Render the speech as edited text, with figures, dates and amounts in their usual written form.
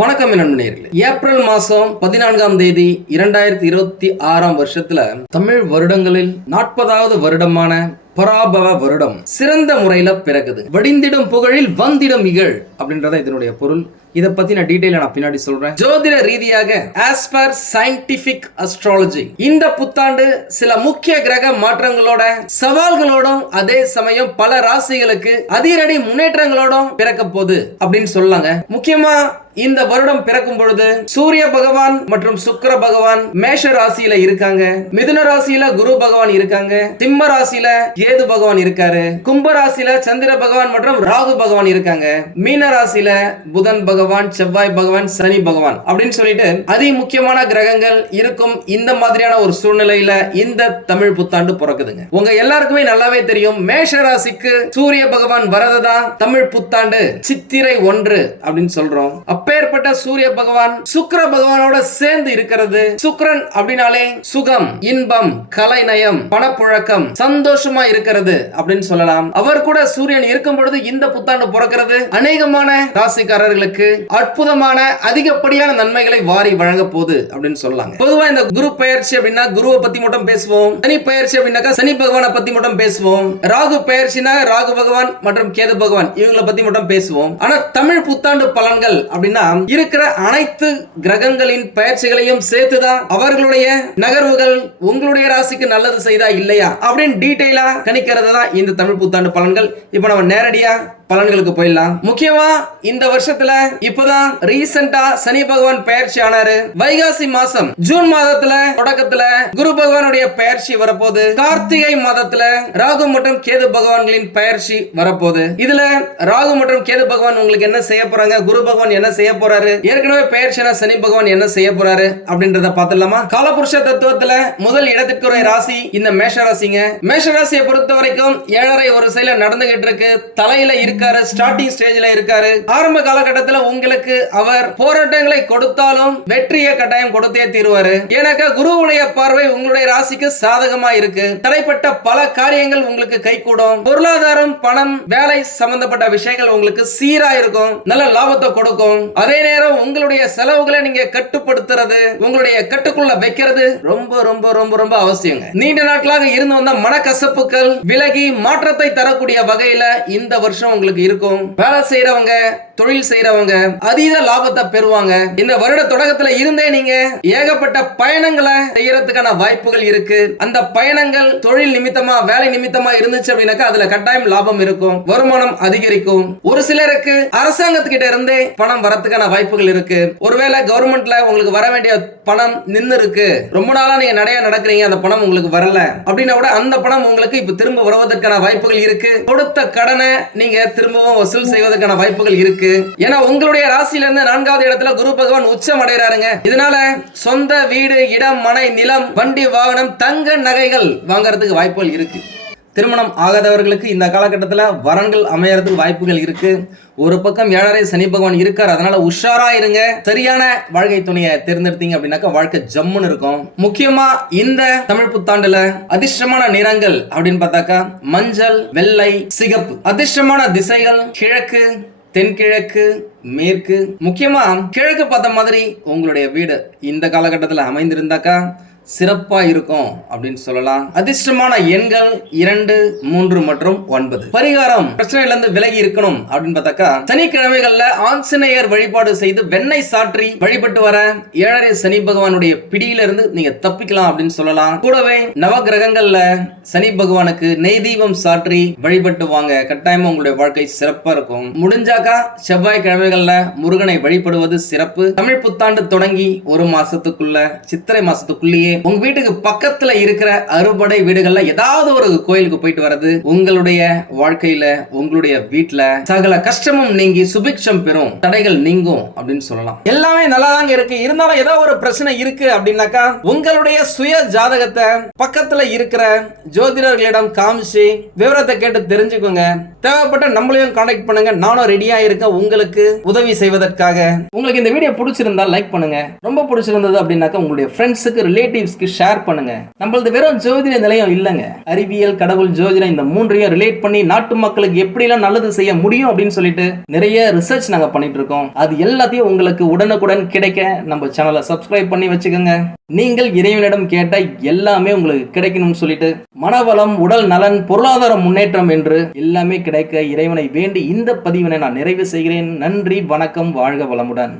வணக்கம் நண்பர்களே. ஏப்ரல் மாசம் 14ஆம் தேதி 2026 வருஷத்துல தமிழ் வருடங்களில் 40வது வருடமான பராபவ வருடம் சிறந்த முறையில பிறகுது. வடிந்திடும் புகழில் வந்திடும் இகழ் அப்படின்றத இதனுடைய பொருள். இத பத்தி நான் டீடைலா பின்னாடி சொல்றேன். ஜோதிட ரீதியாக ஆஸ் பர் சயின்டிபிக் அஸ்ட்ராலஜி இந்த புத்தாண்டு சில முக்கிய கிரக மாற்றங்களோட சவால்களோடும் அதே சமயம் பல ராசிகளுக்கு அதிரடி முன்னேற்றங்களோடும் பிறக்க போகுது அப்படின்னு சொல்லாங்க. முக்கியமா இந்த வருடம் பிறக்கும் பொழுது சூரிய பகவான் மற்றும் சுக்கிர பகவான் மேஷ ராசியில இருக்காங்க, மிதுன ராசியில குரு பகவான் இருக்காங்க, சிம்ம ராசியில கேது பகவான் இருக்காரு, கும்ப ராசியில சந்திர பகவான் மற்றும் ராகு பகவான் இருக்காங்க, மீன ராசியில புதன் பகவான், செவ்வாய் பகவான், சனி பகவான் அப்படின்னு சொல்லிட்டு அதி முக்கியமான கிரகங்கள் இருக்கும். இந்த மாதிரியான ஒரு சூழ்நிலையில இந்த தமிழ் புத்தாண்டு பிறக்குதுங்க. உங்க எல்லாருக்குமே நல்லாவே தெரியும், மேஷ ராசிக்கு சூரிய பகவான் வரதுதான் தமிழ் புத்தாண்டு சித்திரை 1 அப்படின்னு சொல்றோம். அப்பேற்பட்ட சூரிய பகவான் சுக்கிர பகவானோட சேர்ந்து இருக்கிறது. சுக்கிரன் அப்படினாலே சுகம், இன்பம், கலைநயம், பணப்புழக்கம், சந்தோஷமா இருக்கிறது அப்படின்னு சொல்லலாம். அவர் கூட சூரியன் இருக்கும் பொழுது இந்த புத்தாண்டு பிறக்கிறது அநேகமான ராசிக்காரர்களுக்கு அற்புதமான அதிகப்படியான நன்மைகளை வாரி வழங்க போகுது அப்படின்னு சொல்லலாம். பொதுவா இந்த குரு பெயர்ச்சி அப்படின்னா குருவை பத்தி மட்டும் பேசுவோம். சனி பெயர்ச்சி அப்படின்னாக்கா சனி பகவானை பத்தி மட்டும் பேசுவோம். ராகு பெயர்ச்சினா ராகு பகவான் மற்றும் கேது பகவான் இவங்களை பத்தி மட்டும் பேசுவோம். ஆனா தமிழ் புத்தாண்டு பலன்கள் அப்படின்னா இருக்கிற அனைத்து கிரகங்களின் பயிற்சிகளையும் சேர்த்துதான் அவர்களுடைய நகர்வுகள் உங்களுடைய ராசிக்கு நல்லது செய்தா இல்லையா அப்படின்னு டீடைலா கணிக்கிறது தான் இந்த தமிழ் புத்தாண்டு பலன்கள். இப்ப நம்ம நேரடியா பலன்களுக்கு போயிடலாம். முக்கியமா இந்த வருஷத்துல இப்பதான் ரீசெண்டா சனி பகவான் பெயர்ச்சி ஆனாரு. வைகாசி மாசம் ஜூன் மாதத்துல தொடக்கத்துல குரு பகவானுடைய பெயர்ச்சி வரப்போகுது. கார்த்திகை மாதத்துல ராகு மற்றும் கேது பகவான்களின் பெயர்ச்சி வரப்போகுது. இதுல ராகு மற்றும் கேது பகவான் உங்களுக்கு என்ன செய்ய போறாங்க, குரு பகவான் என்ன செய்ய போறாரு, ஏற்கனவே பெயர்ச்சியான சனி பகவான் என்ன செய்ய போறாரு அப்படின்றத பார்த்தலாமா. காலபுருஷ தத்துவத்துல முதல் இடத்திற்கு ஒரு ராசி இந்த மேஷ ராசிங்க. மேஷ ராசியை பொறுத்த வரைக்கும் 7.5 வரிசையில நடந்துகிட்டு இருக்கு. தலையில இருக்காரு, ஸ்டார்டிங் ஸ்டேஜ்ல இருக்காரு. ஆரம்ப காலகட்டத்தில் உங்களுக்கு அவர் போராட்டங்களை கொடுத்தாலும் வெற்றியை கட்டாயம் கொடுத்தே தீருவாரு. ஏன்னாக்கா குருவுடைய பார்வை உங்களுடைய ராசிக்கு சாதகமா இருக்கு. தடைப்பட்ட பல காரியங்கள் உங்களுக்கு கைகூடும். பொருளாதாரம், பணம், வேலை சம்பந்தப்பட்ட விஷயங்கள் உங்களுக்கு சீரா இருக்கும், நல்ல லாபத்தை கொடுக்கும். அதே நேரம் உங்களுடைய செலவுகளை நீங்க கட்டுப்படுத்துறது, உங்களுடைய கட்டுக்குள்ள வைக்கிறது ரொம்ப ரொம்ப ரொம்ப ரொம்ப அவசியங்க. நீண்ட நாட்களாக இருந்து வந்த மனக்கசப்புகள் விலகி மாற்றத்தை தரக்கூடிய வகையில இந்த வருஷம் உங்களுக்கு இருக்கும். வேலை செய்யறவங்க, தொழில் செய்யறவங்க அதீத லாபத்தை பெறுவாங்க. இந்த வருட தொடக்கத்துல இருந்தே நீங்க ஏகப்பட்ட பயணங்களை செய்யறதுக்கான வாய்ப்புகள் இருக்கு. அந்த பயணங்கள் தொழில் நிமித்தமா, வேலை நிமித்தமா இருந்துச்சு அப்படின்னாக்கா அதுல கட்டாயம் லாபம் இருக்கும், வருமானம் அதிகரிக்கும். ஒரு சிலருக்கு அரசாங்கத்துக்கிட்ட இருந்தே பணம் வரதுக்கான வாய்ப்புகள் இருக்கு. ஒருவேளை கவர்மெண்ட்ல உங்களுக்கு வர வேண்டிய பணம் நின்னு இருக்கு, ரொம்ப நாளா நீங்க நிறைய நடக்கிறீங்க, அந்த பணம் உங்களுக்கு வரல அப்படின்னா கூட அந்த பணம் உங்களுக்கு இப்ப திரும்ப வருவதற்கான வாய்ப்புகள் இருக்கு. கொடுத்த கடனை நீங்க திரும்பவும் வசூல் செய்வதற்கான வாய்ப்புகள் இருக்கு. ஏன்னா உங்களுடைய ராசியில இருந்து 4வது இடத்துல குரு பகவான் உச்சம் அடைகிறாருங்க. இதனால சொந்த வீடு, இடம், மனை, நிலம், வண்டி, வாகனம், தங்க நகைகள் வாங்கறதுக்கு வாய்ப்புகள் இருக்கு. திருமணம் ஆகாதவர்களுக்கு இந்த காலகட்டத்தில் வரன்கள் அமையறதுக்கு வாய்ப்புகள் இருக்கு. ஒரு பக்கம் 7.5 சனி பகவான் இருக்கார், அதனால உஷாரா இருங்க. சரியான வாழ்க்கை துணையை தேர்ந்தெடுத்தீங்க அப்படின்னாக்கா வாழ்க்கை ஜம்முன்னு இருக்கும். முக்கியமா இந்த தமிழ் புத்தாண்டுல அதிர்ஷ்டமான நிறங்கள் அப்படின்னு பார்த்தாக்கா மஞ்சள், வெள்ளை, சிகப்பு. அதிர்ஷ்டமான திசைகள் கிழக்கு, தென்கிழக்கு, மேற்கு. முக்கியமா கிழக்கு பார்த்த மாதிரி உங்களுடைய வீடு இந்த காலகட்டத்தில் அமைந்திருந்தாக்கா சிறப்பா இருக்கும் அப்படின்னு சொல்லலாம். அதிர்ஷ்டமான எண்கள் 2, 3 மற்றும் 9. பரிகாரம் பிரச்சனையில இருந்து விலகி இருக்கணும் அப்படின்னு பார்த்தாக்கா சனிக்கிழமைகள்ல ஆஞ்சநேயர் வழிபாடு செய்து வெண்ணெய் சாற்றி வழிபட்டு வர 7.5 சனி பகவானுடைய பிடியில இருந்து நீங்க தப்பிக்கலாம் அப்படின்னு சொல்லலாம். கூடவே நவ கிரகங்கள்ல சனி பகவானுக்கு நெய் தீபம் சாற்றி வழிபட்டு வாங்க, கட்டாயமா உங்களுடைய வாழ்க்கை சிறப்பா இருக்கும். முடிஞ்சாக்கா செவ்வாய் கிழமைகள்ல முருகனை வழிபடுவது சிறப்பு. தமிழ் புத்தாண்டு தொடங்கி ஒரு மாசத்துக்குள்ள சித்திரை மாசத்துக்குள்ளேயே உங்க வீட்டுக்கு பக்கத்துல இருக்கிற அறுபடை வீடுகள்ல ஏதாவது ஒரு கோயிலுக்கு போயிட்டு வர்றது உங்களுடைய வாழ்க்கையில, உங்களுடைய வீட்டுல சகல கஷ்டமும் நீங்கி சுபிக்ஷம் பெறும், தடைகள் நீங்கும் அப்படின்னு சொல்லலாம். எல்லாமே நல்லா தாங்க இருக்கு. இருந்தாலும் ஏதோ ஒரு பிரச்சனை இருக்கு அப்படின்னாக்கா உங்களுடைய சுய ஜாதகத்தை பக்கத்துல இருக்கிற ஜோதிடர்களிடம் காமிச்சு விவரத்தை கேட்டு தெரிஞ்சுக்கோங்க. தேவைப்பட்ட நம்மளையும் கான்டாக்ட் பண்ணுங்க. நானும் ரெடியா இருக்கேன் உங்களுக்கு உதவி செய்வதற்காக. உங்களுக்கு இந்த வீடியோ பிடிச்சிருந்தா லைக் பண்ணுங்க. ரொம்ப பிடிச்சிருந்தது அப்படின்னாக்கா உங்களுடைய ஃப்ரெண்ட்ஸுக்கு ரிலேட்டிவ்ஸ்க்கு ஷேர் பண்ணுங்க. நம்மளது வெறும் ஜோதிட நிலையம் இல்லைங்க. அறிவியல், கடவுள், ஜோதிடம் இந்த மூன்றையும் ரிலேட் பண்ணி நாட்டு மக்களுக்கு எப்படிலாம் நல்லது செய்ய முடியும் அப்படின்னு சொல்லிட்டு நிறைய ரிசர்ச் நாங்க பண்ணிட்டு இருக்கோம். அது எல்லாத்தையும் உங்களுக்கு உடனுக்குடன் கிடைக்க நம்ம சேனலை சப்ஸ்கிரைப் பண்ணி வச்சுக்கோங்க. நீங்கள் இறைவனிடம் கேட்ட எல்லாமே உங்களுக்கு கிடைக்கணும்னு சொல்லிட்டு மனவளம், உடல் நலன், பொருளாதார முன்னேற்றம் என்று எல்லாமே கிடைக்க இறைவனை வேண்டி இந்த பதிவினை நான் நிறைவு செய்கிறேன். நன்றி, வணக்கம், வாழ்க வளமுடன்.